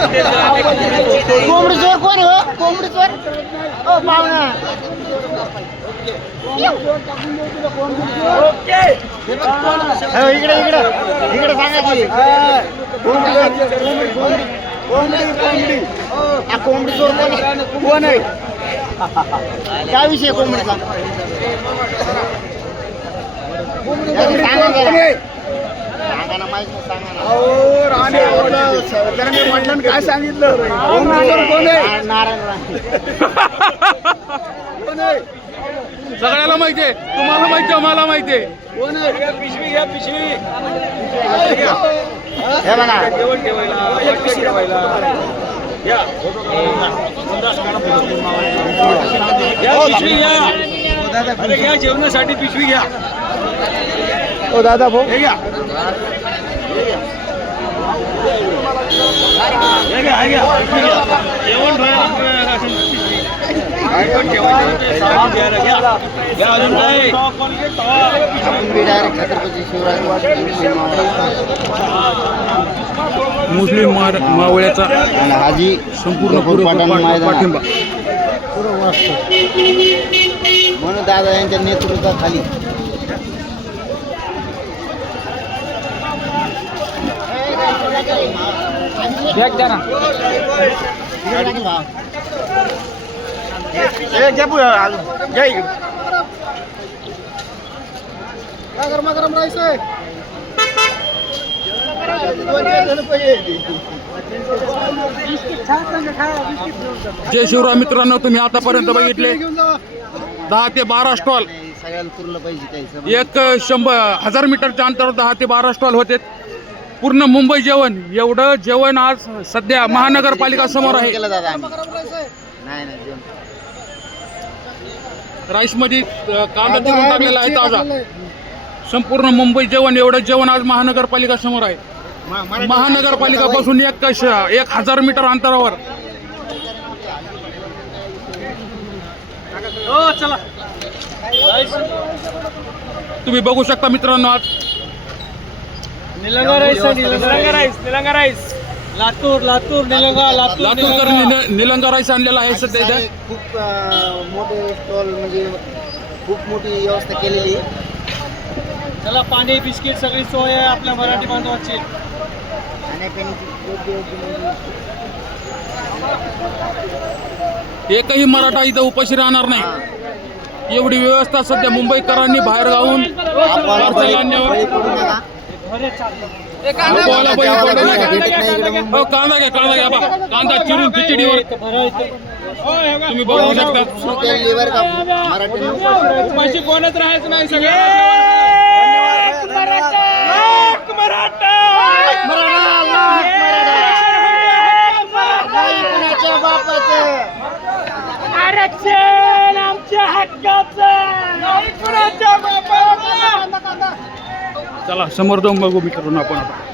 कोंबडी चोर कोण हो. कोंबडी चोर हो पाहुणा. हो, इकडे इकडे. इकडे सांगा की. कोंबडी चोर कोण? कोण आहे? काय विषय कोंबडीचा? सांगा ना. म्हटलं काय सांगितलं? कोण आहे? नारायण राणे. सगळ्याला माहितीये तुम्हाला माहितीये मला माहितीये हे बघा घ्या जेवणासाठी पिशवी घ्या ओ दादा भाऊ हे घ्या हे घ्या हे घ्या पिशवी घ्या जेवण ठेवायला पिशवी. काय पण ठेवायचं सामान घ्या घ्या. घ्या. आपण बी डायरेक्ट छत्रपती शिवराज मुस्लिम मावळ्याचा आणि हाजी संपूर्ण. पाठिंबा म्हणून दादा यांच्या नेतृत्वाखाली गरम गरम राईस जय शिवराय मित्रांनो तुम्ही आतापर्यंत बघितले. दहा ते बारा स्टॉल. एक शंभर हजार मीटरच्या अंतरावर दहा ते बारा स्टॉल होते. पूर्ण मुंबई जेवण. एवढं जेवण आज सध्या महानगरपालिका समोर आहे. केलं दादा आम्ही. नाही नाही जेवण. राईसमध्ये कांदा चिरून टाकलेला आहे ताजा. संपूर्ण मुंबई जेवण एवढं जेवण आज महानगरपालिका समोर आहे. मा- मराठी महानगरपालिका पासून एक कश एक हजार मीटर अंतरावर. तुम्ही बघू शकता मित्रांनो आज. Nilanga rice Nilanga rice. Nilanga rice Latur Latur Nilanga Latur Laturkar Nilanga. निल- निलंगा राईस आणलेला आहे सध्या सारे इथं खूप अं, मोठे स्टॉल म्हणजे खूप मोठी व्यवस्था केलेली आहे. चला पाणी बिस्किट सगळी सोय आहे आपल्या मराठी बांधवाची. खाण्यापिण्याची योग्य योग्य म्हणजे एकही मराठा इथं उपाशी राहणार नाही. एवढी व्यवस्था सध्या मुंबईकरांनी बाहेर गावून आपण पार्सल आणण्यावर बळी बळी पडू नका. हो कांदा घ्या कांदा घ्या बा. कांदा चिरून खिचडीवर तुम्ही बघू शकता. उपाशी कोणच राहायचं नाही सगळे. आरक्षण आमच्या हक्काचं. चला समोर जाऊन बघू मित्रांनो आपण आता.